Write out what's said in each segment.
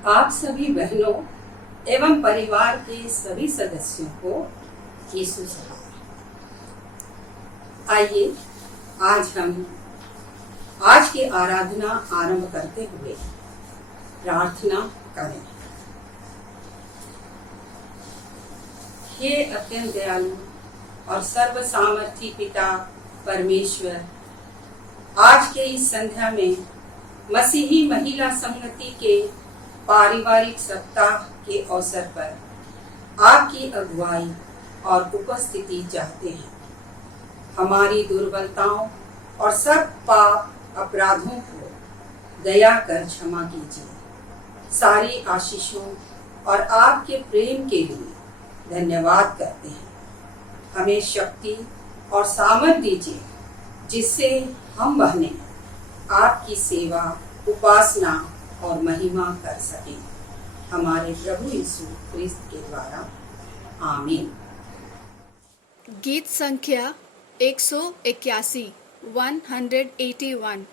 आप सभी बहनों एवं परिवार के सभी सदस्यों को यीशु सलाम। आइए आज हम आज की आराधना आरंभ करते हुए प्रार्थना करें। हे अत्यंत दयालु और सर्व सामर्थी पिता परमेश्वर, आज के इस संध्या में मसीही महिला संगति के पारिवारिक सप्ताह के अवसर पर आपकी अगुवाई और उपस्थिति चाहते हैं। हमारी दुर्बलताओं और सब पाप अपराधों को दया कर क्षमा कीजिए। सारी आशीषों और आपके प्रेम के लिए धन्यवाद करते हैं। हमें शक्ति और सामर्थ दीजिए जिससे हम बहनें आपकी सेवा, उपासना और महिमा कर सकें। हमारे प्रभु यीशु क्रिस्त के द्वारा, आमीन। गीत संख्या 181 181।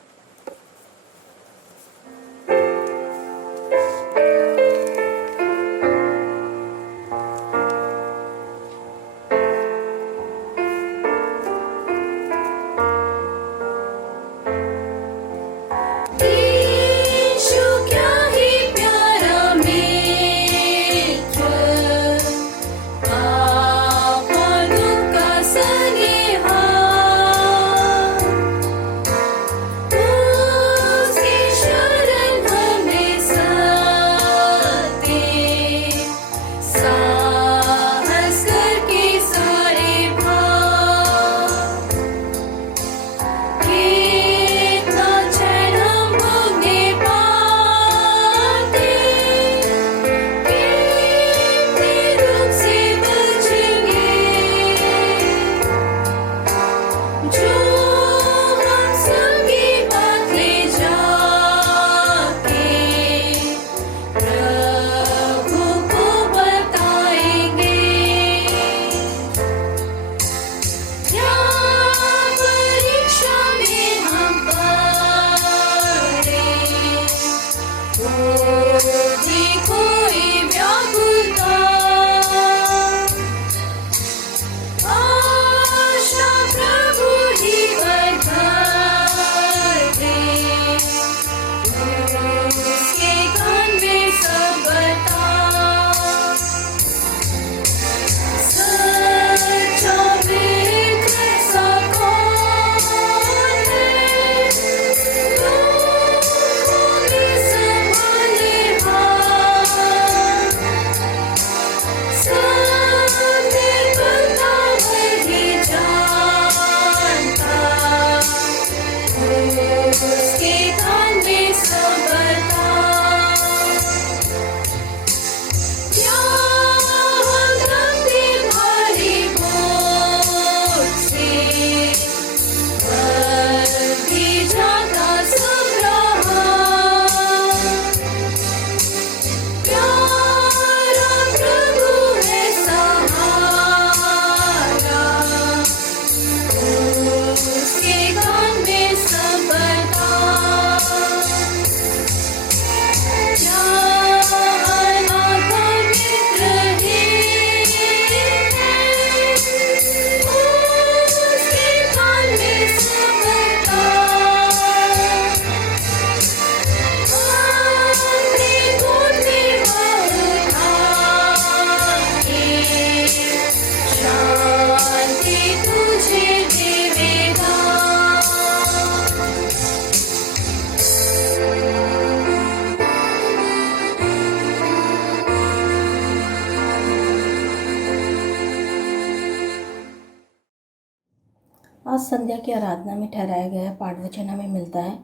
आज संध्या की आराधना में ठहराया गया पाठ वचन हमें मिलता है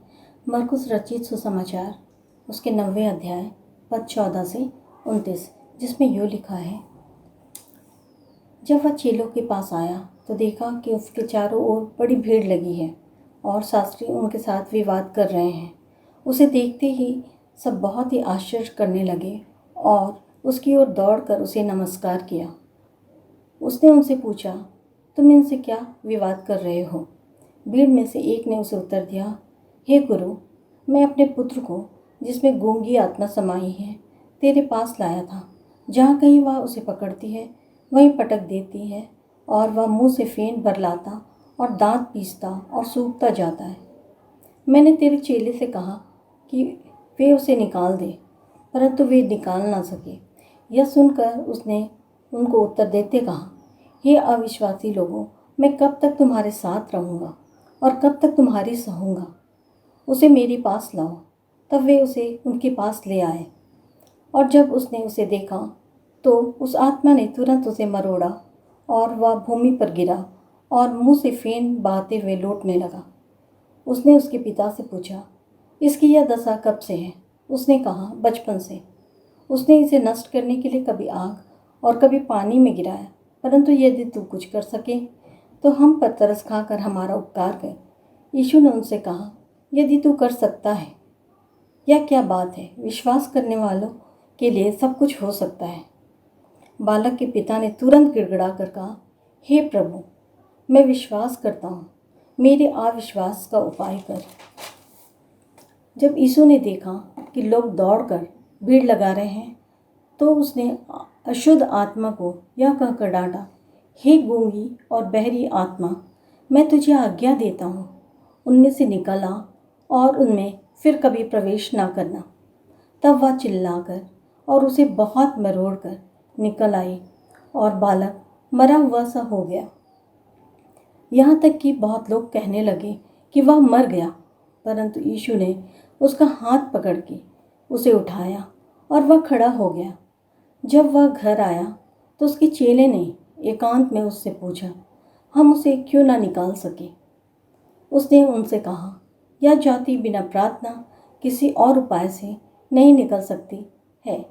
मरकुस रचित सुसमाचार उसके 90वें अध्याय पद 14 से 29, जिसमें यूँ लिखा है। जब वह चेलों के पास आया तो देखा कि उसके चारों ओर बड़ी भीड़ लगी है और शास्त्री उनके साथ विवाद कर रहे हैं। उसे देखते ही सब बहुत ही आश्चर्य करने लगे और उसकी ओर दौड़कर उसे नमस्कार किया। उसने उनसे पूछा, तुम इनसे क्या विवाद कर रहे हो? भीड़ में से एक ने उसे उत्तर दिया, हे गुरु, मैं अपने पुत्र को, जिसमें गूंगी आत्मा समाई है, तेरे पास लाया था। जहाँ कहीं वह उसे पकड़ती है वहीं पटक देती है और वह मुंह से फेन बरलाता और दांत पीसता और सूखता जाता है। मैंने तेरे चेले से कहा कि वे उसे निकाल दे, परंतु वे निकाल ना सके। यह सुनकर उसने उनको उत्तर देते कहा, हे अविश्वासी लोगों, मैं कब तक तुम्हारे साथ रहूँगा और कब तक तुम्हारी सहूँगा। उसे मेरे पास लाओ। तब वे उसे उनके पास ले आए, और जब उसने उसे देखा तो उस आत्मा ने तुरंत उसे मरोड़ा और वह भूमि पर गिरा और मुंह से फेन बहाते हुए लौटने लगा। उसने उसके पिता से पूछा, इसकी यह दशा कब से है? उसने कहा, बचपन से। उसने इसे नष्ट करने के लिए कभी आग और कभी पानी में गिराया, परंतु यदि तू कुछ कर सके तो हम पर तरस खाकर हमारा उपकार कर। यीशु ने उनसे कहा, यदि तू कर सकता है, यह क्या बात है? विश्वास करने वालों के लिए सब कुछ हो सकता है। बालक के पिता ने तुरंत गिड़गिड़ा कर कहा, हे प्रभु, मैं विश्वास करता हूँ, मेरे अविश्वास का उपाय कर। जब यीशु ने देखा कि लोग दौड़कर भीड़ लगा रहे हैं तो उसने अशुद्ध आत्मा को यह कहकर डांटा, हे गूंगी और बहरी आत्मा, मैं तुझे आज्ञा देता हूँ, उनमें से निकल आ और उनमें फिर कभी प्रवेश ना करना। तब वह चिल्लाकर और उसे बहुत मरोड़ कर निकल आई और बालक मरा हुआ सा हो गया। यहाँ तक कि बहुत लोग कहने लगे कि वह मर गया, परंतु यीशु ने उसका हाथ पकड़ के उसे उठाया और वह खड़ा हो गया। जब वह घर आया तो उसके चेले ने एकांत में उससे पूछा, हम उसे क्यों ना निकाल सके? उसने उनसे कहा, यह जाति बिना प्रार्थना किसी और उपाय से नहीं निकल सकती है।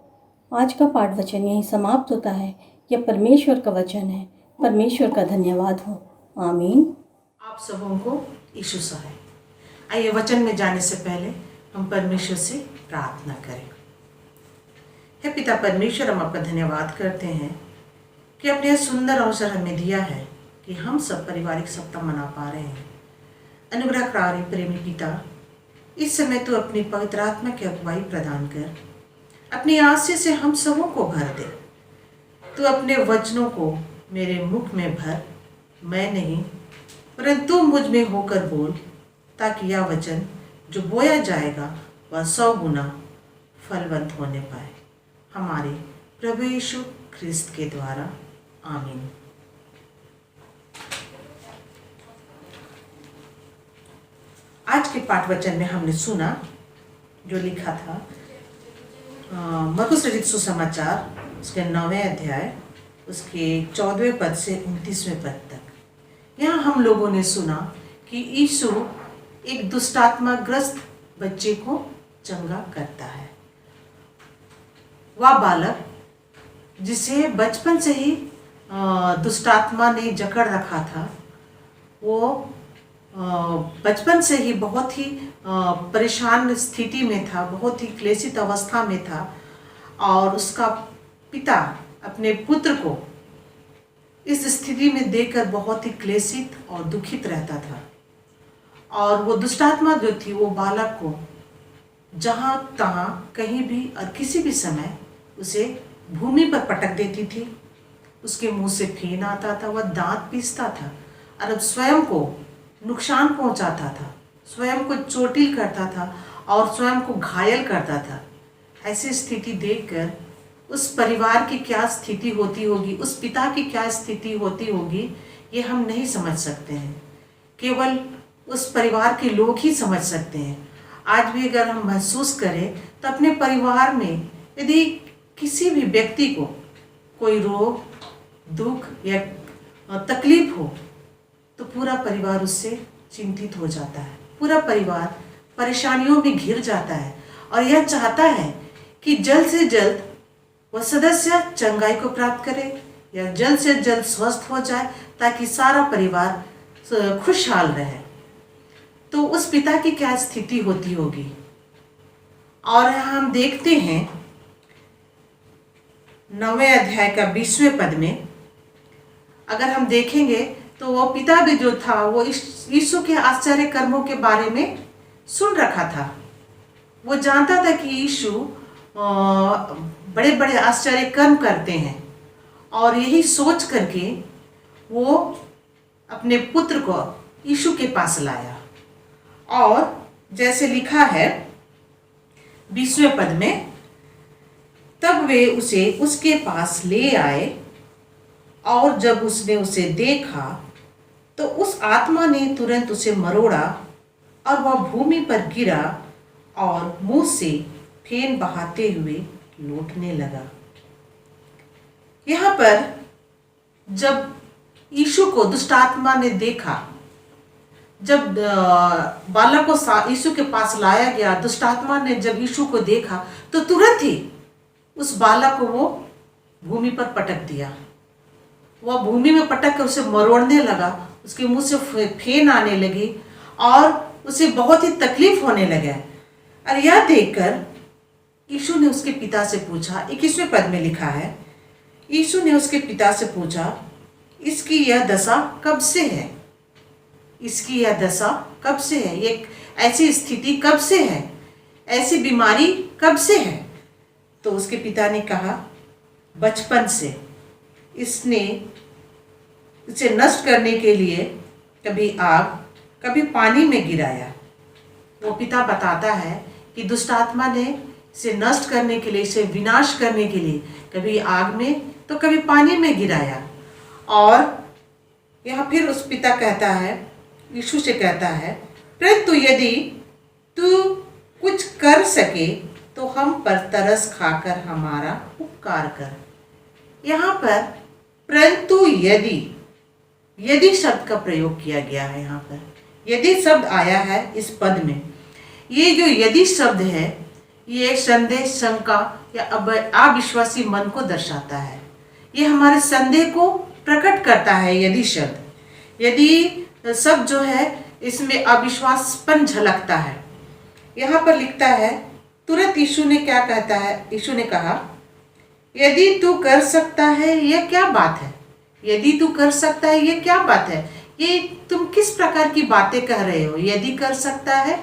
आज का पाठ वचन यहीं समाप्त होता है। यह परमेश्वर का वचन है। परमेश्वर का धन्यवाद हो। आमीन। आप सबों को यीशु सहाय। आइए वचन में जाने से पहले हम परमेश्वर से प्रार्थना करें। हे पिता परमेश्वर, हम आपका धन्यवाद करते हैं कि अपने यह सुंदर अवसर हमें दिया है कि हम सब पारिवारिक सप्ताह मना पा रहे हैं। अनुग्रहकारी प्रेमी पिता, इस समय तो अपनी पवित्र आत्मा की अगुवाई प्रदान कर, अपनी आशीष से हम सबों को भर दे। तू अपने वचनों को मेरे मुख में भर, मैं नहीं परंतु मुझ में होकर बोल, ताकि यह वचन जो बोया जाएगा वह 100 गुना फलवंत होने पाए। हमारे प्रभु यीशु ख्रिस्त के द्वारा, आमीन। आज के पाठ वचन में हमने सुना जो लिखा था मरकुस रचित सुसमाचार उसके 9वें अध्याय उसके 14वें पद से 29वें पद तक। यहाँ हम लोगों ने सुना कि यीशु एक दुष्टात्माग्रस्त बच्चे को चंगा करता है। वह बालक जिसे बचपन से ही दुष्टात्मा ने जकड़ रखा था, वो बचपन से ही बहुत ही परेशान स्थिति में था, बहुत ही क्लेशित अवस्था में था, और उसका पिता अपने पुत्र को इस स्थिति में देखकर बहुत ही क्लेशित और दुखित रहता था। और वो दुष्टात्मा जो थी वो बालक को जहाँ तहाँ कहीं भी और किसी भी समय उसे भूमि पर पटक देती थी। उसके मुंह से फेन आता था, वह दांत पीसता था और अब स्वयं को नुकसान पहुंचाता था, स्वयं को चोटिल करता था और स्वयं को घायल करता था। ऐसी स्थिति देखकर उस परिवार की क्या स्थिति होती होगी, उस पिता की क्या स्थिति होती होगी, ये हम नहीं समझ सकते हैं। केवल उस परिवार के लोग ही समझ सकते हैं। आज भी अगर हम महसूस करें तो अपने परिवार में यदि किसी भी व्यक्ति को कोई रोग, दुख या तकलीफ हो तो पूरा परिवार उससे चिंतित हो जाता है, पूरा परिवार परेशानियों में घिर जाता है और यह चाहता है कि जल्द से जल्द वह सदस्य चंगाई को प्राप्त करे या जल्द से जल्द स्वस्थ हो जाए, ताकि सारा परिवार खुशहाल रहे। तो उस पिता की क्या स्थिति होती होगी। और हम देखते हैं 9वें अध्याय का 20वें पद में अगर हम देखेंगे तो वो पिता भी जो था वो यीशु के आश्चर्य कर्मों के बारे में सुन रखा था। वो जानता था कि यीशु बड़े बड़े आश्चर्य कर्म करते हैं। और यही सोच करके वो अपने पुत्र को यीशु के पास लाया। और जैसे लिखा है 20वें पद में, तब वे उसे उसके पास ले आए और जब उसने उसे देखा तो उस आत्मा ने तुरंत उसे मरोड़ा और वह भूमि पर गिरा और मुंह से फेन बहाते हुए लौटने लगा। यहाँ पर जब यीशु को दुष्ट आत्मा ने देखा, जब बालक को यीशु के पास लाया गया, दुष्ट आत्मा ने जब यीशु को देखा तो तुरंत ही उस बालक को वो भूमि पर पटक दिया। वह भूमि में पटक कर उसे मरोड़ने लगा, उसके मुंह से फेन आने लगी और उसे बहुत ही तकलीफ होने लगा। और यह देखकर यीशु ने उसके पिता से पूछा, 21वें पद में लिखा है, यीशु ने उसके पिता से पूछा, इसकी यह दशा कब से है? इसकी यह दशा कब से है? ये ऐसी स्थिति कब से है? ऐसी बीमारी कब से है? तो उसके पिता ने कहा, बचपन से। इसने इसे नष्ट करने के लिए कभी आग, कभी पानी में गिराया। वो पिता बताता है कि दुष्ट आत्मा ने इसे नष्ट करने के लिए, इसे विनाश करने के लिए कभी आग में तो कभी पानी में गिराया। और यहाँ फिर उस पिता कहता है, यीशु से कहता है, परंतु यदि तू कुछ कर सके तो हम पर तरस खाकर हमारा उपकार कर। यहाँ पर परंतु यदि शब्द का प्रयोग किया गया है। यहाँ पर यदि शब्द आया है इस पद में। ये जो यदि शब्द है ये संदेह, शंका या अविश्वासी मन को दर्शाता है। ये हमारे संदेह को प्रकट करता है। यदि शब्द जो है इसमें अविश्वासपन झलकता है। यहाँ पर लिखता है, तुरंत यीशु ने क्या कहता है? यीशु ने कहा, यदि तू कर सकता है यह क्या बात है? यदि तू कर सकता है ये क्या बात है? ये तुम किस प्रकार की बातें कह रहे हो? यदि कर सकता है,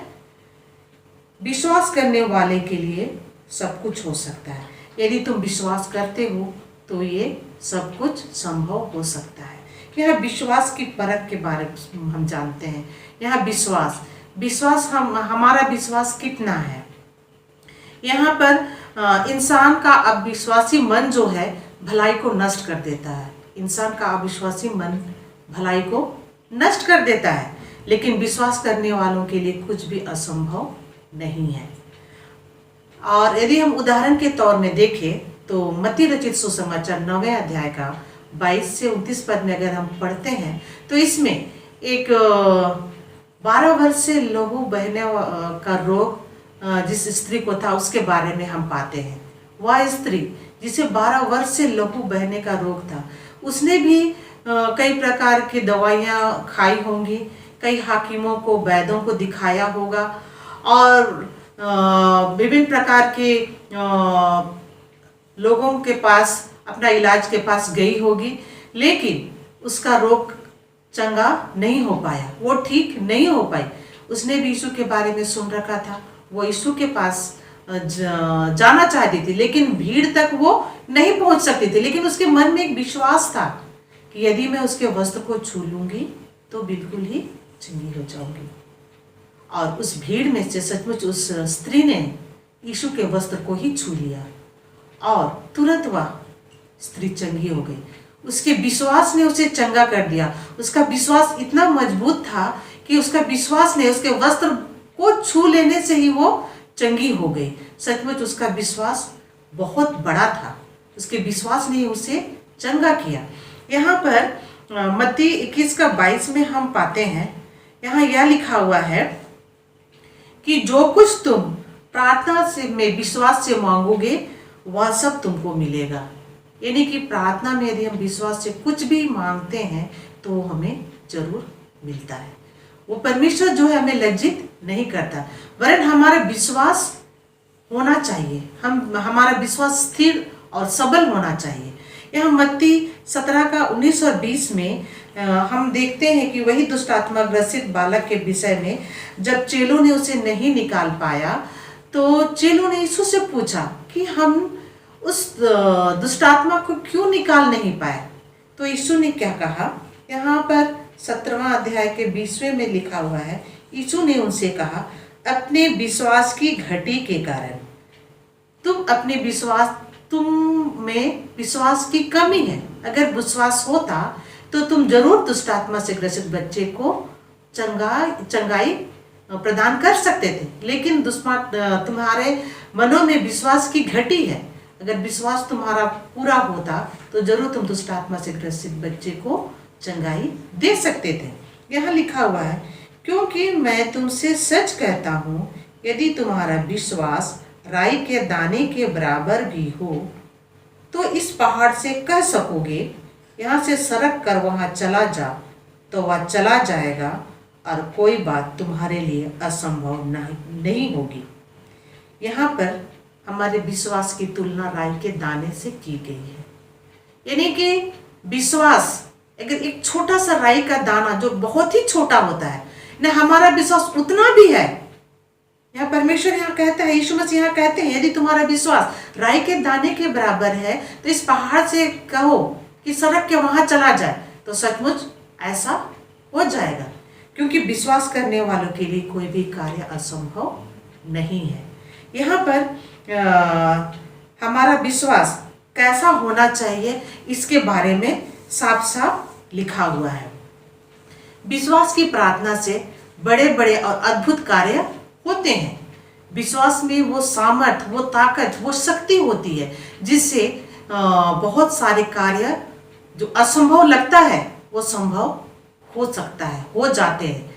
विश्वास करने वाले के लिए सब कुछ हो सकता है। यदि तुम विश्वास करते हो तो ये सब कुछ संभव हो सकता है। यह विश्वास की परख के बारे में हम जानते हैं। यह विश्वास हमारा विश्वास कितना है। यहाँ पर इंसान का अविश्वासी मन जो है भलाई को नष्ट कर देता है। इंसान का अविश्वासी मन भलाई को नष्ट कर देता है, लेकिन विश्वास करने वालों के लिए कुछ भी असंभव नहीं है। और यदि हम उदाहरण के तौर में देखें तो मत्ती रचित सुसमाचार 9वें अध्याय का 22 से 29 पद में अगर हम पढ़ते हैं तो इसमें एक 12 वर्ष से लहू बहने का रोग जिस स्त्री को था उसके बारे में हम पाते हैं। वह स्त्री जिसे 12 वर्ष से लहू बहने का रोग था, उसने भी कई प्रकार की दवाइयाँ खाई होंगी, कई हाकिमों को, वैद्यों को दिखाया होगा और विभिन्न प्रकार के लोगों के पास अपना इलाज के पास गई होगी, लेकिन उसका रोग चंगा नहीं हो पाया, वो ठीक नहीं हो पाई। उसने भी यीशु के बारे में सुन रखा था, वो यीशु के पास जाना चाहती थी, लेकिन भीड़ तक वो नहीं पहुंच सकती थी। लेकिन उसके मन में एक विश्वास था कि यदि मैं उसके वस्त्र को छू लूंगी तो बिल्कुल ही चंगी हो जाऊंगी। और उस भीड़ में से सचमुच उस स्त्री ने यीशु के वस्त्र को ही छू लिया और तुरंत वह स्त्री चंगी हो गई। उसके विश्वास ने उसे चंगा कर दिया। उसका विश्वास इतना मजबूत था कि उसका विश्वास ने उसके वस्त्र को छू लेने से ही वो चंगी हो गई। सचमुच उसका विश्वास बहुत बड़ा था। उसके विश्वास ने उसे चंगा किया। यहाँ पर मत्ती 21 का 22 में हम पाते हैं, यहाँ यह लिखा हुआ है कि जो कुछ तुम प्रार्थना से में विश्वास से मांगोगे वह सब तुमको मिलेगा। यानी कि प्रार्थना में यदि हम विश्वास से कुछ भी मांगते हैं तो हमें जरूर मिलता है। वो परमेश्वर जो है हमें लज्जित नहीं करता, वरन हमारा विश्वास होना चाहिए। हमारा विश्वास स्थिर और सबल होना चाहिए। यहाँ मत्ती 17 का 19 और 20 में हम देखते हैं कि वही दुष्ट आत्मा ग्रसित बालक के विषय में जब चेलों ने उसे नहीं निकाल पाया तो चेलों ने यीशु से पूछा कि हम उस दुष्ट आत्मा को क्यों निकाल नहीं पाए। तो यीशु ने क्या कहा, यहाँ पर 17वां अध्याय के 20वें में लिखा हुआ है, यीशु ने उनसे कहा, अपने विश्वास की घटी के कारण तुम में विश्वास की कमी है। अगर विश्वास होता तो तुम जरूर दुष्ट आत्मा से ग्रसित बच्चे को चंगाई प्रदान कर सकते थे, लेकिन तुम्हारे मनों में विश्वास की घटी है। अगर विश्वास तुम्हारा पूरा होता तो जरूर तुम दुष्ट आत्मा से ग्रसित बच्चे को चंगाई दे सकते थे। यहाँ लिखा हुआ है, क्योंकि मैं तुमसे सच कहता हूँ, यदि तुम्हारा विश्वास राई के दाने के बराबर भी हो तो इस पहाड़ से कह सकोगे, यहाँ से सरक कर वहाँ चला जा, तो वह चला जाएगा और कोई बात तुम्हारे लिए असंभव नहीं होगी। यहाँ पर हमारे विश्वास की तुलना राई के दाने से की गई है। यानी कि विश्वास, अगर एक छोटा सा राई का दाना जो बहुत ही छोटा होता है ना, हमारा विश्वास उतना भी है। यहाँ परमेश्वर यहाँ कहता है, यीशु मसीह यहाँ कहते हैं, यदि तुम्हारा विश्वास राई के दाने के बराबर है तो इस पहाड़ से कहो कि सरक के वहां चला जाए, तो सचमुच ऐसा हो जाएगा। क्योंकि विश्वास करने वालों के लिए कोई भी कार्य असंभव नहीं है। यहाँ पर हमारा विश्वास कैसा होना चाहिए इसके बारे में साफ साफ लिखा हुआ है। विश्वास की प्रार्थना से बड़े बड़े और अद्भुत कार्य होते हैं। विश्वास में वो सामर्थ, वो ताकत, वो शक्ति होती है जिससे बहुत सारे कार्य जो असंभव लगता है वो संभव हो सकता है, हो जाते हैं।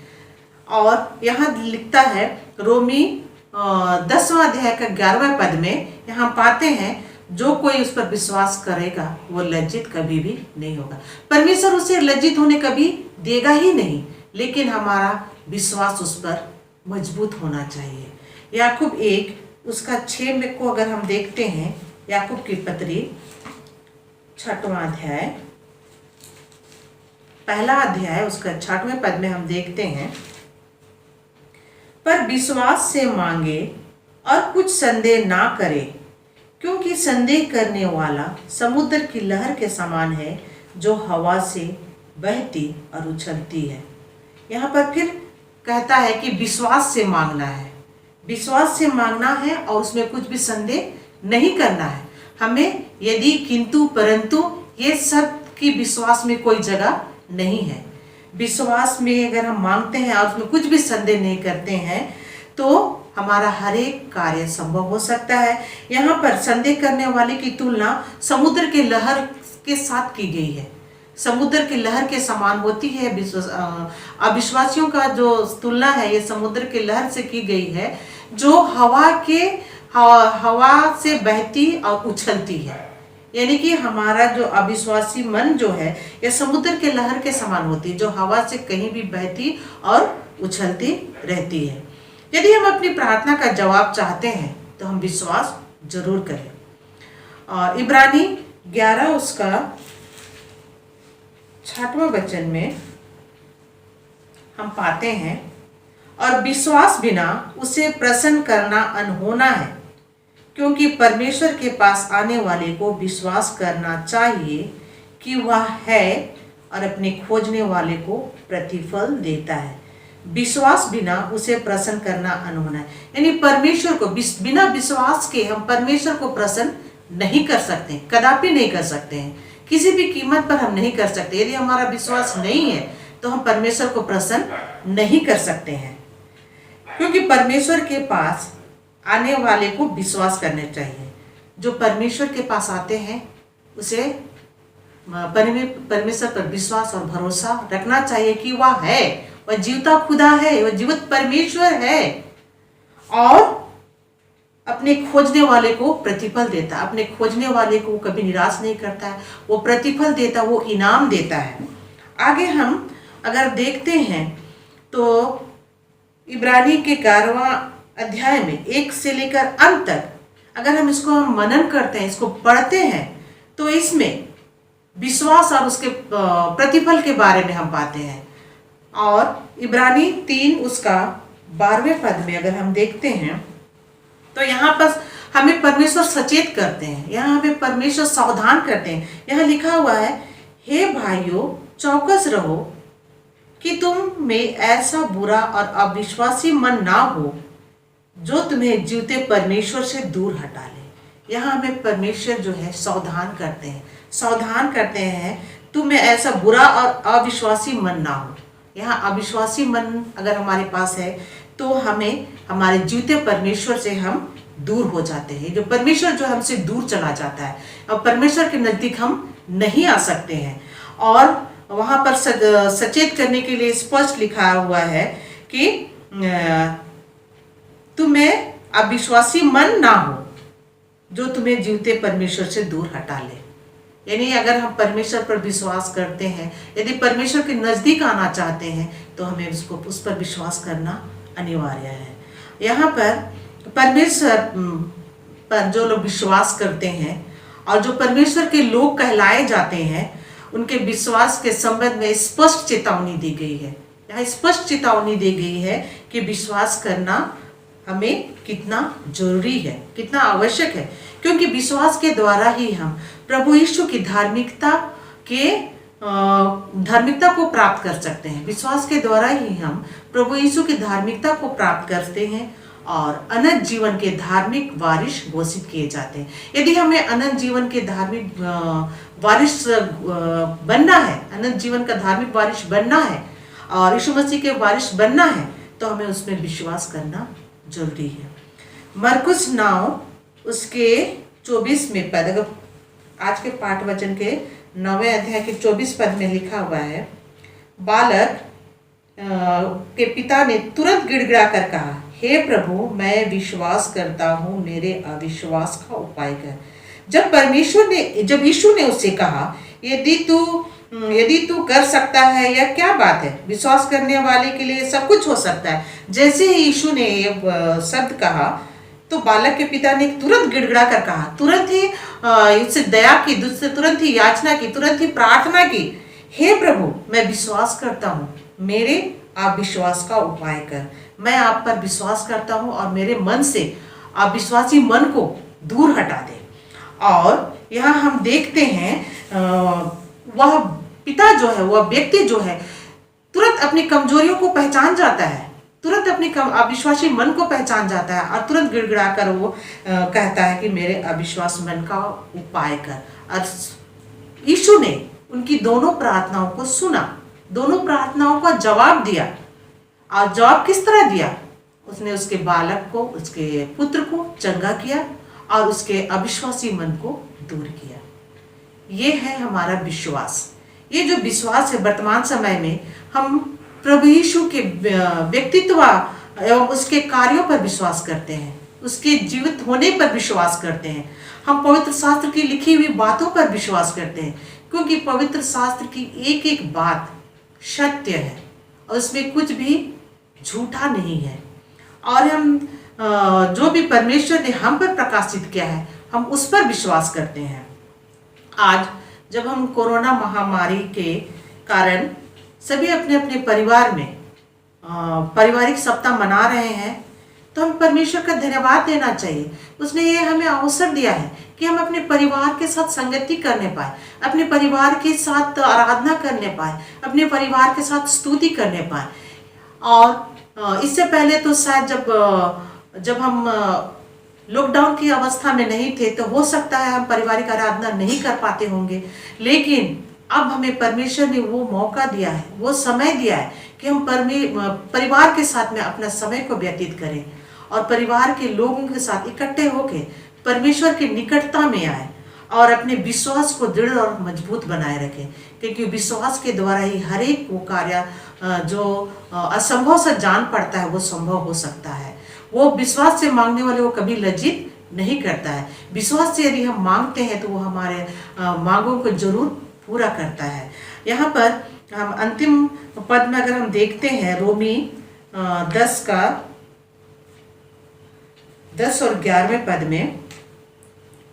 और यहाँ लिखता है रोमी 10वां अध्याय का 11वें पद में, यहाँ पाते हैं, जो कोई उस पर विश्वास करेगा वो लज्जित कभी भी नहीं होगा। परमेश्वर उसे लज्जित होने कभी देगा ही नहीं, लेकिन हमारा विश्वास उस पर मजबूत होना चाहिए। याकूब 1 उसका 6 में को अगर हम देखते हैं, याकूब की पत्री 6वां अध्याय, पहला अध्याय उसका 6वें पद में हम देखते हैं, पर विश्वास से मांगे और कुछ संदेह ना करे, क्योंकि संदेह करने वाला समुद्र की लहर के समान है, जो हवा से बहती और उछलती है। यहाँ पर फिर कहता है कि विश्वास से मांगना है, विश्वास से मांगना है और उसमें कुछ भी संदेह नहीं करना है। हमें यदि, किंतु, परंतु ये सब की विश्वास में कोई जगह नहीं है। विश्वास में अगर हम मांगते हैं और उसमें कुछ भी संदेह नहीं करते हैं तो हमारा हर एक कार्य संभव हो सकता है। यहाँ पर संदेह करने वाले की तुलना समुद्र के लहर के साथ की गई है। समुद्र की लहर के समान होती है। अविश्वासियों का जो तुलना है ये समुद्र की लहर से की गई है, जो हवा से बहती और उछलती है। यानी कि हमारा जो अविश्वासी मन जो है ये समुद्र के लहर के समान होती है, जो हवा से कहीं भी बहती और उछलती रहती है। यदि हम अपनी प्रार्थना का जवाब चाहते हैं तो हम विश्वास जरूर करें। और इब्रानी 11 उसका 6वां वचन में हम पाते हैं, और विश्वास बिना उसे प्रसन्न करना अनहोना है, क्योंकि परमेश्वर के पास आने वाले को विश्वास करना चाहिए कि वह है और अपने खोजने वाले को प्रतिफल देता है। विश्वास बिना उसे प्रसन्न करना अनहोना है। यानी परमेश्वर को बिना विश्वास के हम परमेश्वर को प्रसन्न नहीं कर सकते, कदापि नहीं कर सकते हैं, किसी भी कीमत पर हम नहीं कर सकते। यदि हमारा विश्वास नहीं है तो हम परमेश्वर को प्रसन्न नहीं कर सकते हैं, क्योंकि परमेश्वर के पास आने वाले को विश्वास करना चाहिए। जो परमेश्वर के पास आते हैं उसे परमेश्वर पर विश्वास और भरोसा रखना चाहिए कि वह है, वह जीवता खुदा है, वह जीवित परमेश्वर है और अपने खोजने वाले को प्रतिफल देता है। अपने खोजने वाले को कभी निराश नहीं करता है, वो प्रतिफल देता, वो इनाम देता है। आगे हम अगर देखते हैं तो इब्रानी के 11वां अध्याय में 1 से लेकर अंत तक अगर हम इसको मनन करते हैं, इसको पढ़ते हैं, तो इसमें विश्वास और उसके प्रतिफल के बारे में हम पाते हैं। और इब्रानी 3 उसका 12वें पद में अगर हम देखते हैं तो यहाँ पर हमें परमेश्वर सचेत करते हैं, यहाँ हमें परमेश्वर सावधान करते हैं। यहाँ लिखा हुआ है, हे भाइयों चौकस रहो कि तुम में ऐसा बुरा और अविश्वासी मन ना हो जो तुम्हें जीवते परमेश्वर से दूर हटा ले। यहाँ हमें परमेश्वर जो है सावधान करते हैं तुम में ऐसा बुरा और अविश्वासी मन ना हो। यहाँ अविश्वासी मन अगर हमारे पास है तो हमें हमारे जीवते परमेश्वर से हम दूर हो जाते हैं। जो परमेश्वर जो हमसे दूर चला जाता है और परमेश्वर के नजदीक हम नहीं आ सकते हैं। और वहां पर सचेत करने के लिए स्पष्ट लिखा हुआ है कि तुम्हें अविश्वासी मन ना हो जो तुम्हें जीवते परमेश्वर से दूर हटा ले। यानी अगर हम परमेश्वर पर विश्वास करते हैं, यदि परमेश्वर के नजदीक आना चाहते हैं तो हमें उस पर विश्वास करना अनिवार्य है। यहाँ पर परमेश्वर पर जो लोग विश्वास करते हैं और जो परमेश्वर के लोग कहलाए जाते हैं उनके विश्वास के संबंध में स्पष्ट चेतावनी दी गई है। यहाँ स्पष्ट चेतावनी दी गई है कि विश्वास करना हमें कितना जरूरी है, कितना आवश्यक है, क्योंकि विश्वास के द्वारा ही हम प्रभु यीशु की धार्मिकता को प्राप्त कर सकते हैं। विश्वास के द्वारा ही हम प्रभु यीशु की धार्मिकता को प्राप्त करते हैं और अनंत जीवन के धार्मिक वारिस घोषित किए जाते हैं। यदि हमें अनंत जीवन के धार्मिक वारिस बनना है, अनंत जीवन का धार्मिक वारिस बनना है और यीशु मसीह के वारिस बनना है तो हमें उसमें विश्वास करना जरूरी है। मरकुस 9 उसके 24 में पद, अगर आज के पाठ वचन के 9वें अध्याय के 24 पद में लिखा हुआ है, बालक के पिता ने तुरंत गिड़गिड़ा कर कहा, हे प्रभु मैं विश्वास करता हूँ, मेरे अविश्वास का उपाय कर। जब यीशु ने उससे कहा, यदि तू कर सकता है, यह क्या बात है, विश्वास करने वाले के लिए सब कुछ हो सकता है। जैसे ही यीशु ने ये शब्द कहा तो बालक के पिता ने तुरंत गिड़गिड़ा कर कहा, तुरंत ही उससे दया की, तुरंत ही याचना की, तुरंत ही प्रार्थना की, हे प्रभु मैं विश्वास करता हूँ, मेरे अविश्वास का उपाय कर। मैं आप पर विश्वास करता हूँ और मेरे मन से अविश्वासी मन को दूर हटा दे। और यहाँ हम देखते हैं वह पिता जो है, वह व्यक्ति जो है तुरंत अपनी कमजोरियों को पहचान जाता है, तुरंत अपनी अविश्वासी मन को पहचान जाता है और तुरंत गिड़गिड़ा कर वो कहता है कि मेरे अविश्वास मन का उपाय कर। और यीशु ने उनकी दोनों प्रार्थनाओं को सुना, दोनों प्रार्थनाओं का जवाब दिया। और जवाब किस तरह दिया? उसने उसके बालक को, उसके पुत्र को चंगा किया और उसके अविश्वासी मन को दूर किया। ये है हमारा विश्वास। ये जो विश्वास है वर्तमान समय में हम प्रभु यीशु के व्यक्तित्व एवं उसके कार्यों पर विश्वास करते हैं, उसके जीवित होने पर विश्वास करते हैं। हम पवित्र शास्त्र की लिखी हुई बातों पर विश्वास करते हैं, क्योंकि पवित्र शास्त्र की एक एक बात सत्य है और उसमें कुछ भी झूठा नहीं है। और हम जो भी परमेश्वर ने हम पर प्रकाशित किया है हम उस पर विश्वास करते हैं। आज जब हम कोरोना महामारी के कारण सभी अपने अपने परिवार में पारिवारिक सप्ताह मना रहे हैं तो हम परमेश्वर का धन्यवाद देना चाहिए। उसने ये हमें अवसर दिया है कि हम अपने परिवार के साथ संगति करने पाए, अपने परिवार के साथ आराधना करने पाए, अपने परिवार के साथ स्तुति करने पाए। और इससे पहले तो शायद जब हम लॉकडाउन की अवस्था में नहीं थे तो हो सकता है हम पारिवारिक आराधना नहीं कर पाते होंगे, लेकिन अब हमें परमेश्वर ने वो मौका दिया है, वो समय दिया है कि हम परिवार के साथ में अपना समय को व्यतीत करें और परिवार के लोगों के साथ इकट्ठे होकर परमेश्वर की निकटता में आए और अपने विश्वास को दृढ़ और मजबूत बनाए रखें, क्योंकि विश्वास के द्वारा ही हर एक वो कार्य जो असंभव से जान पड़ता है वो संभव हो सकता है। वो विश्वास से मांगने वाले वो कभी लज्जित नहीं करता है। विश्वास से यदि हम मांगते हैं तो वो हमारे मांगों को जरूर पूरा करता है। यहाँ पर हम अंतिम पद में अगर हम देखते हैं रोमी 10 और 11वें पद में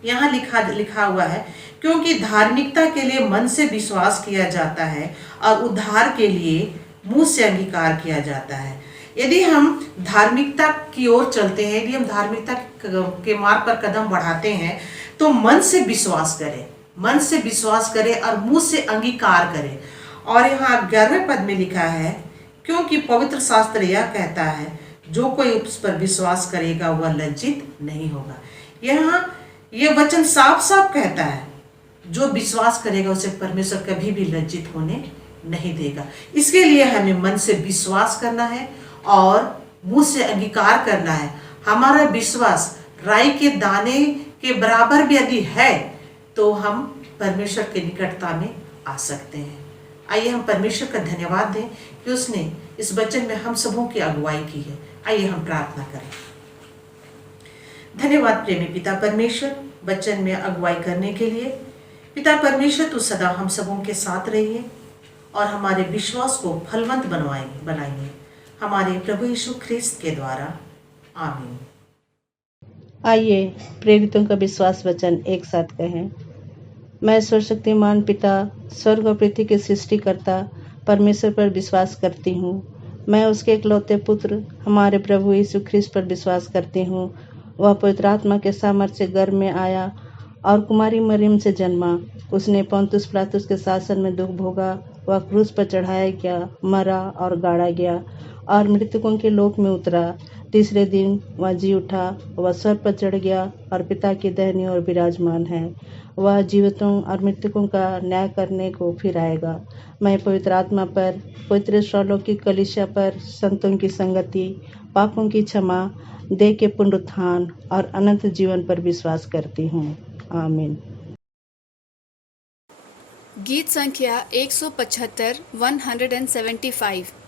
यहाँ लिखा हुआ है, क्योंकि धार्मिकता के लिए मन से विश्वास किया जाता है और उद्धार के लिए मुंह से अंगीकार किया जाता है। यदि हम धार्मिकता की ओर चलते हैं, यदि हम धार्मिकता के मार्ग पर कदम बढ़ाते हैं तो मन से विश्वास करें, मन से विश्वास करें और मुंह से अंगीकार करें। और यहाँ 11वें पद में लिखा है, क्योंकि पवित्र शास्त्र यह कहता है, जो कोई उस पर विश्वास करेगा वह लज्जित नहीं होगा। यहाँ यह वचन साफ साफ कहता है, जो विश्वास करेगा उसे परमेश्वर कभी भी लज्जित होने नहीं देगा। इसके लिए हमें मन से विश्वास करना है और मुंह से अंगीकार करना है। हमारा विश्वास राई के दाने के बराबर भी यदि है तो हम परमेश्वर के निकटता में आ सकते हैं। आइए हम परमेश्वर का धन्यवाद दें कि उसने इस वचन में हम सबों की अगुवाई की है। आइए हम प्रार्थना करें। धन्यवाद प्रेमी पिता परमेश्वर, वचन में अगुवाई करने के लिए। पिता परमेश्वर, तू सदा हम सबों के साथ रहिए और हमारे विश्वास को फलवंत बनाइए हमारे प्रभु यीशु ख्रिस्त के द्वारा, आमीन। आइए प्रेरितों का विश्वास वचन एक साथ कहें। मैं सर्वशक्तिमान पिता, स्वर्ग और पृथ्वी के सृष्टिकर्ता परमेश्वर पर विश्वास करती हूँ। मैं उसके इकलौते पुत्र हमारे प्रभु यीशु ख्रिस्त पर विश्वास करती हूँ। वह पवित्र आत्मा के सामर्थ्य से गर्भ में आया और कुमारी मरियम से जन्मा। उसने पोंतुस पिलातुस के शासन में दुख भोगा। वह क्रूस पर चढ़ाया गया, मरा और गाड़ा गया और मृतकों के लोक में उतरा। तीसरे दिन वह जी उठा। वह स्वर्ग पर चढ़ गया और पिता की दाहिनी ओर विराजमान है। वह जीवितों और मृतकों का न्याय करने को फिर आएगा। मैं पवित्र आत्मा पर, पवित्र सर्वलौकिक कलीसिया पर, संतों की संगति, पापों की क्षमा, देह के पुनरुत्थान और अनंत जीवन पर विश्वास करती हूँ। आमीन। गीत संख्या 175 175।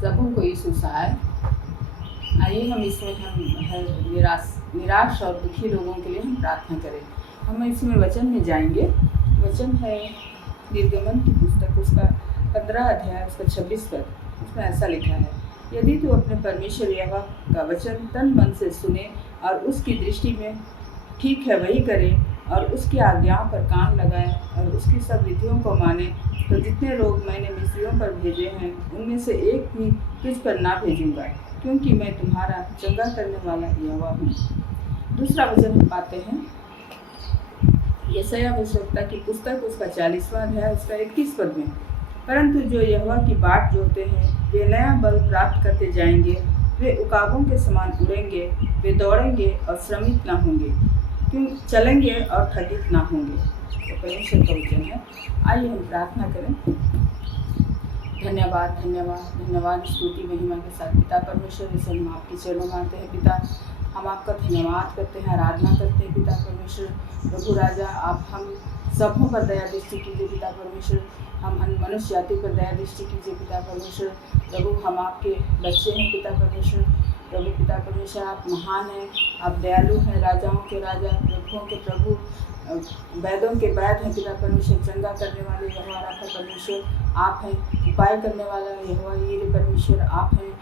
सबों को यीशु सहाय। आइए हम इसमें हम निराश और दुखी लोगों के लिए हम प्रार्थना करें। हम इसमें वचन में जाएंगे। वचन है निर्गमन की पुस्तक, उसका 15 अध्याय, उसका 26 पद। उसमें ऐसा लिखा है, यदि तू अपने परमेश्वर यहोवा का वचन तन मन से सुने और उसकी दृष्टि में ठीक है वही करे और उसकी आज्ञाओं पर कान लगाए और उसकी सब विधियों को माने, तो जितने लोग मैंने मिस्रियों पर भेजे हैं उनमें से एक भी तुझ पर ना भेजूंगा, क्योंकि मैं तुम्हारा चंगा करने वाला यहोवा हूँ। दूसरा वचन हम पाते हैं यशायाह भविष्यवक्ता की पुस्तक, उसका 40वां अध्याय, उसका 21 पद में। परंतु जो यहोवा की बाट जोते हैं वे नया बल प्राप्त करते जाएंगे। वे उकाबों के समान उड़ेंगे, वे दौड़ेंगे और श्रमित ना होंगे, क्यों चलेंगे और थकित ना होंगे। तो परमेश्वर का वचन है। आइए हम प्रार्थना करें। धन्यवाद धन्यवाद धन्यवाद, स्तुति महिमा के साथ पिता परमेश्वर, इसे हम आपके चरणों में आते हैं पिता। हम आपका धन्यवाद करते हैं, आराधना करते हैं पिता परमेश्वर। प्रभु राजा, आप हम सबों पर दया दृष्टि कीजिए पिता परमेश्वर। हम मनुष्य जाति पर दया दृष्टि कीजिए पिता परमेश्वर। प्रभु, हम आपके बच्चे हैं पिता परमेश्वर। प्रभु पिता परमेश्वर, आप महान हैं, आप दयालु हैं, राजाओं के राजा, प्रभुओं के प्रभु, वैदों के वैद हैं पिता परमेश्वर। चंगा करने वाले यहोवा राफा परमेश्वर आप हैं, उपाय करने वाला यहोवा यीरे परमेश्वर आप हैं।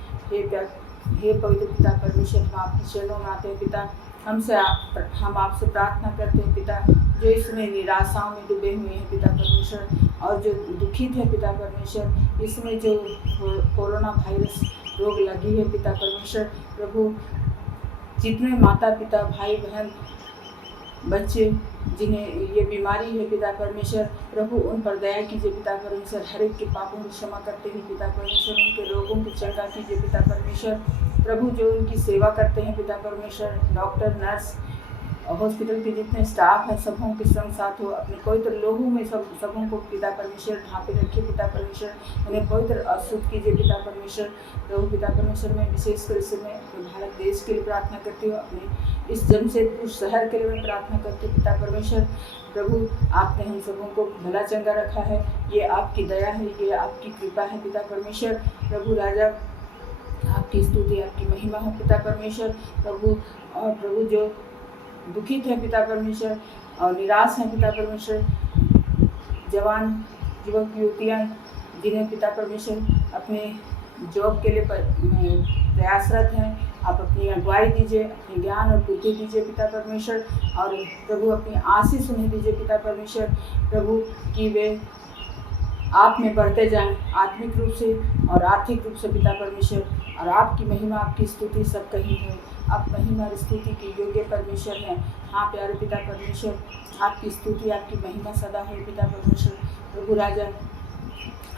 हे पवित्र पिता परमेश्वर, हम आपके चरणों में आते हैं पिता। हम आपसे प्रार्थना करते हैं पिता, जो इसमें निराशाओं में डूबे हुए हैं पिता परमेश्वर, और जो दुखित है पिता परमेश्वर, इसमें जो कोरोना वायरस रोग लगी है पिता परमेश्वर। प्रभु, जितने माता पिता भाई बहन बच्चे जिन्हें ये बीमारी है पिता परमेश्वर, प्रभु उन पर दया कीजिए पिता परमेश्वर। हर एक के पापों की क्षमा करते हुए पिता परमेश्वर, उनके रोगों की चंगा कीजिए पिता परमेश्वर। प्रभु, जो उनकी सेवा करते हैं पिता परमेश्वर, डॉक्टर नर्स हॉस्पिटल के जितने स्टाफ हैं, सबों के संग साथ हो, अपने पवित्र लोगों में सबों को पिता परमेश्वर ढांपे रखिए पिता परमेश्वर। उन्हें पवित्र अशुद्ध कीजिए पिता परमेश्वर। प्रभु पिता परमेश्वर, मैं विशेषकर इस समय अपने भारत देश के लिए प्रार्थना करती हूँ, अपने इस जमशेदपुर शहर के लिए मैं प्रार्थना करती हूँ पिता परमेश्वर। प्रभु, आपने हम सबों को भला चंगा रखा है, ये आपकी दया है, ये आपकी कृपा है पिता परमेश्वर। प्रभु राजा, आपकी स्तुति आपकी महिमा है पिता परमेश्वर। प्रभु, और प्रभु जो दुखित है पिता परमेश्वर और निराश है पिता परमेश्वर, जवान युवक युवतियाँ जिन्हें पिता परमेश्वर अपने जॉब के लिए प्रयासरत हैं, आप अपनी अगुवाई दीजिए, अपनी ज्ञान और बुद्धि दीजिए पिता परमेश्वर। और प्रभु, अपनी आशीष उन्हें दीजिए पिता परमेश्वर। प्रभु, कि वे आप में बढ़ते जाएं, आत्मिक रूप से और आर्थिक रूप से पिता परमेश्वर, और आपकी महिमा आपकी स्तुति सब कहीं है। आप महिमा और स्तुति के योग्य परमेश्वर हैं। हाँ प्यारे पिता परमेश्वर, आपकी स्तुति आपकी महिमा सदा है पिता परमेश्वर। प्रभु राजा,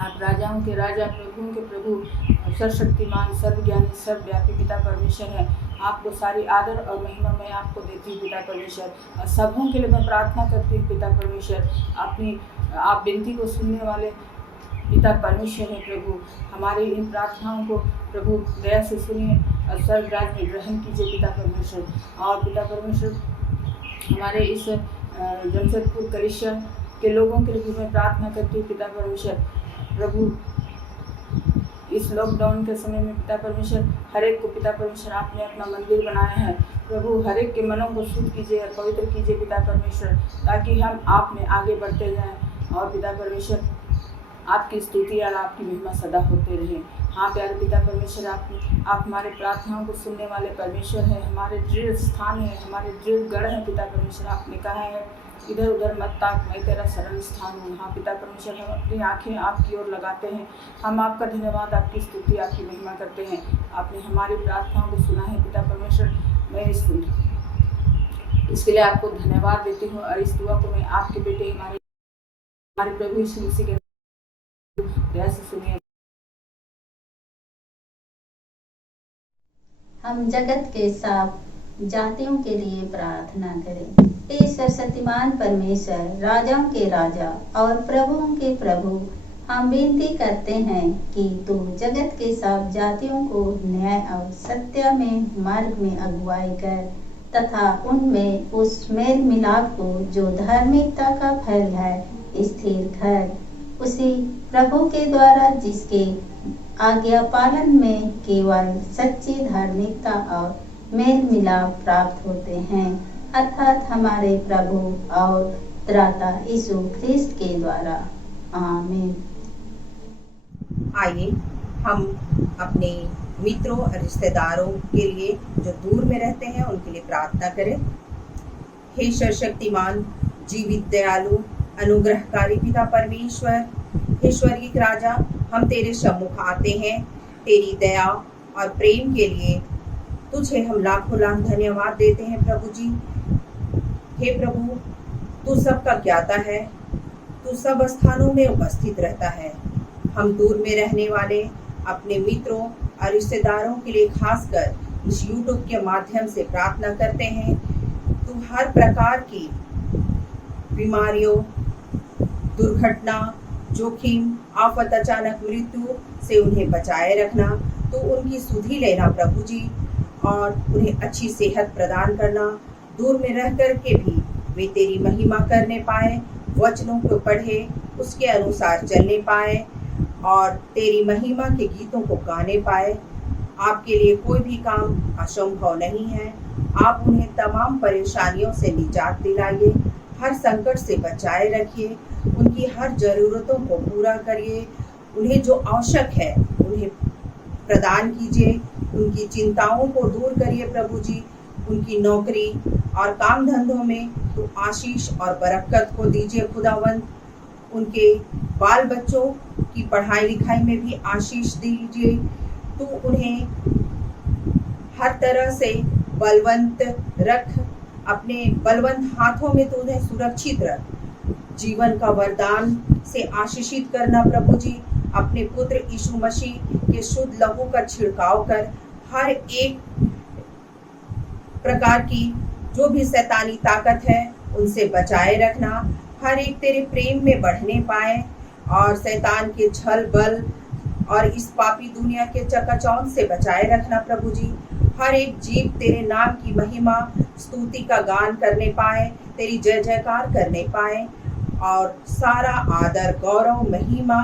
आप राजाओं के राजा, प्रभुओं के प्रभु, सर्वशक्तिमान, सर्वज्ञानी, सर्वव्यापी पिता परमेश्वर है। आपको सारी आदर और महिमा मैं आपको देती हूँ पिता परमेश्वर। और सबों के लिए मैं प्रार्थना करती हूँ पिता परमेश्वर। आप विनती को सुनने वाले पिता परमेश्वर है प्रभु। हमारी इन प्रार्थनाओं को प्रभु दया से सुनिए और स्वर्गराज में ग्रहण कीजिए पिता परमेश्वर। और पिता परमेश्वर, हमारे इस जमशेदपुर कलिसिया के लोगों के लिए भी मैं प्रार्थना करती हूँ पिता परमेश्वर। प्रभु, इस लॉकडाउन के समय में पिता परमेश्वर, हर एक को पिता परमेश्वर आपने अपना मंदिर बनाया है। प्रभु, हर एक के मनों को शुद्ध कीजिए और पवित्र कीजिए पिता परमेश्वर, ताकि हम आप में आगे बढ़ते जाएं। और पिता परमेश्वर, आपकी स्तुति और आपकी महिमा सदा होते रहे। हाँ प्यारे पिता परमेश्वर, आप हमारे प्रार्थनाओं को सुनने वाले परमेश्वर हैं, हमारे दृढ़ स्थान है, हमारे दृढ़ गढ़ है पिता परमेश्वर। आपने कहा है, इधर उधर मत ताक, मैं तेरा शरण स्थान हूँ। हाँ पिता परमेश्वर, हम अपनी आँखें आपकी ओर लगाते हैं। हम आपका धन्यवाद, आपकी स्तुति आपकी महिमा करते हैं। आपने हमारी प्रार्थनाओं को सुना है पिता परमेश्वर। मैं इसके लिए आपको धन्यवाद देती हूँ, और इस दुआ को मैं आपके बेटे हमारे प्रभु यीशु मसीह के दया से सुनिए। हम जगत के सब जातियों के लिए प्रार्थना करें। हे सर्वशक्तिमान परमेश्वर, राजाओं के राजा और प्रभुओं के प्रभु, हम विनती करते हैं कि तू जगत के सब जातियों को न्याय और सत्य में मार्ग में अगुवाई कर, तथा उनमें उस मेल मिलाप को जो धार्मिकता का फल है स्थिर कर। उसी प्रभु के द्वारा जिसके आज्ञा पालन में केवल सच्ची धार्मिकता और मेल मिलाप प्राप्त होते हैं, अर्थात हमारे प्रभु और त्राता यीशु ख्रिस्त के द्वारा। आमीन। आइए हम अपने मित्रों और रिश्तेदारों के लिए जो दूर में रहते हैं उनके लिए प्रार्थना करें। हे सर्वशक्तिमान, जीवित, दयालु, अनुग्रहकारी पिता परमेश्वर, हे स्वर्गीय राजा, हम तेरे सम्मुख आते हैं तेरी दया और प्रेम के लिए। तुझे हम लाखों लाख धन्यवाद देते हैं प्रभु जी। हे प्रभु, तू सबका ज्ञाता है, तू सब स्थानों में उपस्थित रहता है। हम दूर में रहने वाले अपने मित्रों और रिश्तेदारों के लिए खासकर इस YouTube के माध्यम से प्रार्थना करते हैं। तू हर प्रकार की बीमारियों, दुर्घटना, जोखिम, आफत, अचानक मृत्यु से उन्हें बचाए रखना। तो उनकी सुधि लेना प्रभु जी, और उन्हें अच्छी सेहत प्रदान करना। दूर में रह कर के भी वे तेरी महिमा करने पाए, वचनों को पढ़े, उसके अनुसार चलने पाए और तेरी महिमा के गीतों को गाने पाए। आपके लिए कोई भी काम असंभव नहीं है। आप उन्हें तमाम परेशानियों से निजात दिलाइए, हर संकट से बचाए रखिए, उनकी हर जरूरतों को पूरा करिए, उन्हें जो आवश्यक है उन्हें प्रदान कीजिए, उनकी चिंताओं को दूर करिए प्रभु जी। उनकी नौकरी और काम धंधों में तो आशीष और बरकत को दीजिए खुदावंद। उनके बाल बच्चों की पढ़ाई लिखाई में भी आशीष दीजिए। तो उन्हें हर तरह से बलवंत रख, अपने बलवंत हाथों में तो उन्हें सुरक्षित रख। जीवन का वरदान से आशीषित करना प्रभु जी। अपने पुत्र यीशु मसीह के शुद्ध लहू का छिड़काव कर हर एक प्रकार की जो भी शैतानी ताकत है उनसे बचाए रखना। हर एक तेरे प्रेम में बढ़ने पाए और शैतान के छल बल और इस पापी दुनिया के चकाचौंध से बचाए रखना प्रभु जी। हर एक जीव तेरे नाम की महिमा स्तुति का गान करने पाए, तेरी जय जयकार करने पाए, और सारा आदर गौरव महिमा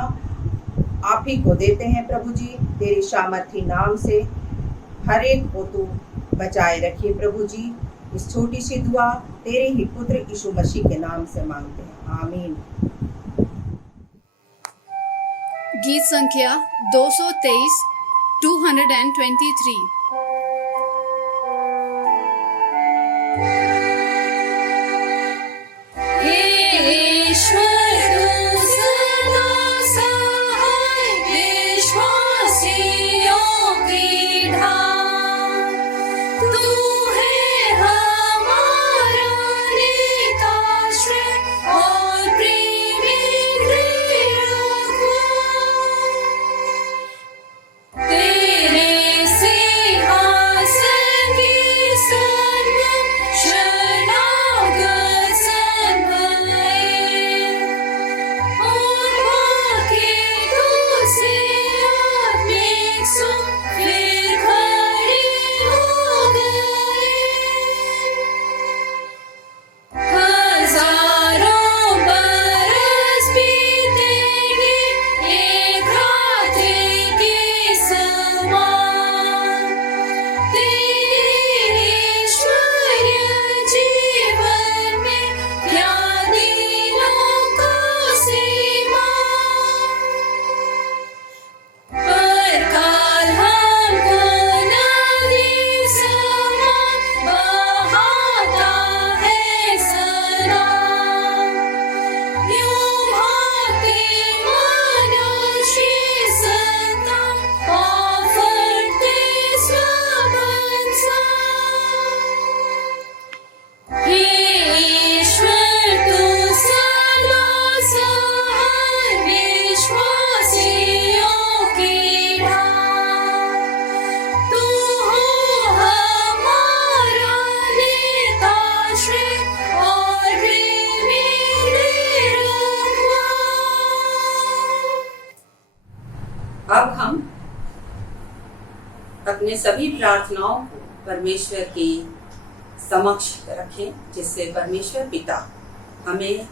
आप ही को देते हैं प्रभु जी। तेरे सामर्थी नाम से हर एक को तू बचाए रखिए प्रभु जी। इस छोटी सी दुआ तेरे ही पुत्र यीशु मसीह के नाम से मांगते हैं, आमीन। गीत संख्या 223 223। अब हम अपने सभी प्रार्थनाओं को परमेश्वर के समक्ष रखें, जिससे परमेश्वर पिता हमें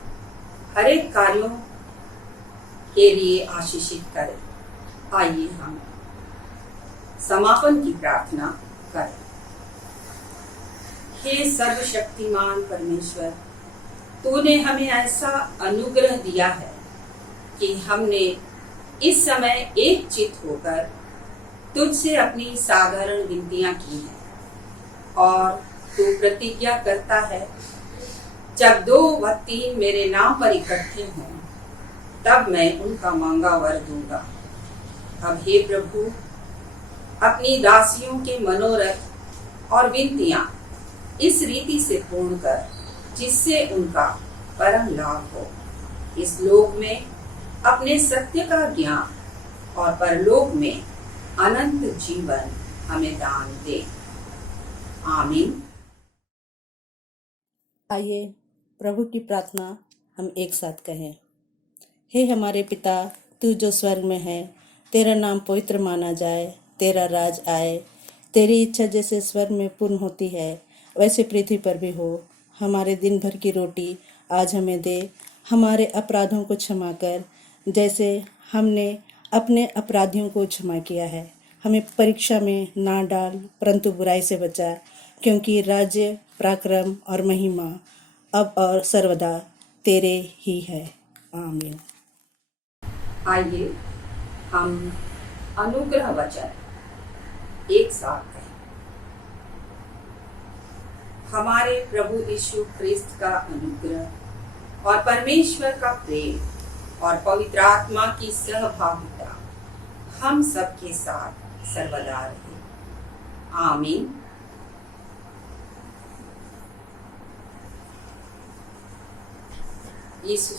हर एक कार्यों के लिए आशीषित करे। आइए हम समापन की प्रार्थना करें। हे सर्वशक्तिमान परमेश्वर, तूने हमें ऐसा अनुग्रह दिया है कि हमने इस समय एक चित्त होकर तुझसे अपनी साधारण विनतियां की हैं, और तू प्रतिज्ञा करता है, जब 2 व 3 मेरे नाम पर इकट्ठे हों तब मैं उनका मांगा वर दूंगा। अब हे प्रभु, अपनी दासियों के मनोरथ और विनतियां इस रीति से पूर्ण कर जिससे उनका परम लाभ हो। इस लोक में अपने सत्य का ज्ञान और परलोक में अनंत जीवन हमें दान दे। आमीन। आइए प्रभु की प्रार्थना हम एक साथ कहें। हे हमारे पिता, तू जो स्वर्ग में है, तेरा नाम पवित्र माना जाए, तेरा राज आए, तेरी इच्छा जैसे स्वर्ग में पूर्ण होती है वैसे पृथ्वी पर भी हो। हमारे दिन भर की रोटी आज हमें दे, हमारे अपराधों को क्षमा कर जैसे हमने अपने अपराधियों को क्षमा किया है। हमें परीक्षा में ना डाल परंतु बुराई से बचा, क्योंकि राज्य, पराक्रम और महिमा अब और सर्वदा तेरे ही है। आमीन। आइए हम अनुग्रह वचन एक साथ कहें। हमारे प्रभु यीशु ख्रिस्त का अनुग्रह और परमेश्वर का प्रेम और पवित्र आत्मा की सहभागिता हम सबके साथ सर्वदा रहे। आमीन। यीशु